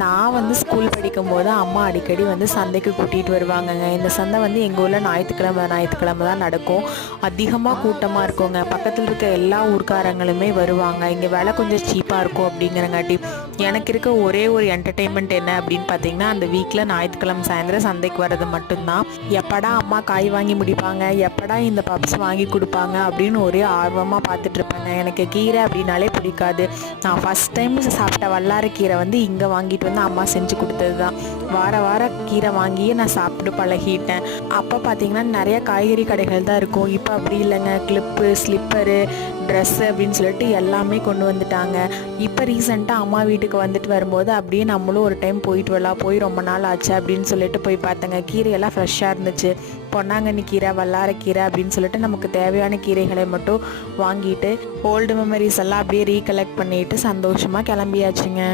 நான் வந்து ஸ்கூல் படிக்கும்போது அம்மா அடிக்கடி வந்து சந்தைக்கு கூட்டிகிட்டு வருவாங்கங்க. இந்த சந்தை வந்து எங்கள் ஊரில் ஞாயிற்றுக்கிழமை தான் நடக்கும். அதிகமாக கூட்டமாக இருக்குங்க. பக்கத்தில் இருக்க எல்லா ஊர்க்காரங்களுமே வருவாங்க. இங்கே விலை கொஞ்சம் சீப்பாக இருக்கும் அப்படிங்கிறங்காட்டி எனக்கு இருக்க ஒரே ஒரு என்டர்டெயின்மெண்ட் என்ன அப்படின்னு பார்த்தீங்கன்னா, அந்த வீக்கில் ஞாயிற்றுக்கிழமை சாயந்தரம் சந்தைக்கு வர்றது மட்டும்தான். எப்படா அம்மா காய் வாங்கி முடிப்பாங்க, எப்படா இந்த பப்ஸ் வாங்கி கொடுப்பாங்க அப்படின்னு ஒரே ஆர்வமாக பார்த்துட்ருப்பேங்க. எனக்கு கீரை அப்படின்னாலே பிடிக்காது. நான் ஃபஸ்ட் டைம் சாப்பிட்ட வல்லார கீரை வந்து இங்கே வாங்கிட்டு வந்து அம்மா செஞ்சு கொடுத்தது தான். வாரம் கீரை வாங்கியே நான் சாப்பிட்டு பழகிட்டேன். அப்போ பார்த்தீங்கன்னா நிறைய காய்கறி கடைகள் தான் இருக்கும். இப்போ அப்படி இல்லைங்க. கிளிப்பு, ஸ்லிப்பரு, ட்ரெஸ்ஸு அப்படின்னு சொல்லிட்டு எல்லாமே கொண்டு வந்துட்டாங்க. இப்போ ரீசெண்டாக அம்மா வீட்டுக்கு வந்துட்டு வரும்போது அப்படியே நம்மளும் ஒரு டைம் போயிட்டு வரலாம், போய் ரொம்ப நாள் ஆச்சு அப்படின்னு சொல்லிட்டு போய் பார்த்தேங்க. கீரையெல்லாம் ஃப்ரெஷ்ஷாக இருந்துச்சு. பொன்னாங்கண்ணி கீரை, வல்லார கீரை அப்படின்னு சொல்லிட்டு நமக்கு தேவையான கீரைகளை மட்டும் வாங்கிட்டு ஓல்டு மெமரிஸ் எல்லாம் அப்படியே ரீகலெக்ட் பண்ணிட்டு சந்தோஷமாக கிளம்பியாச்சுங்க.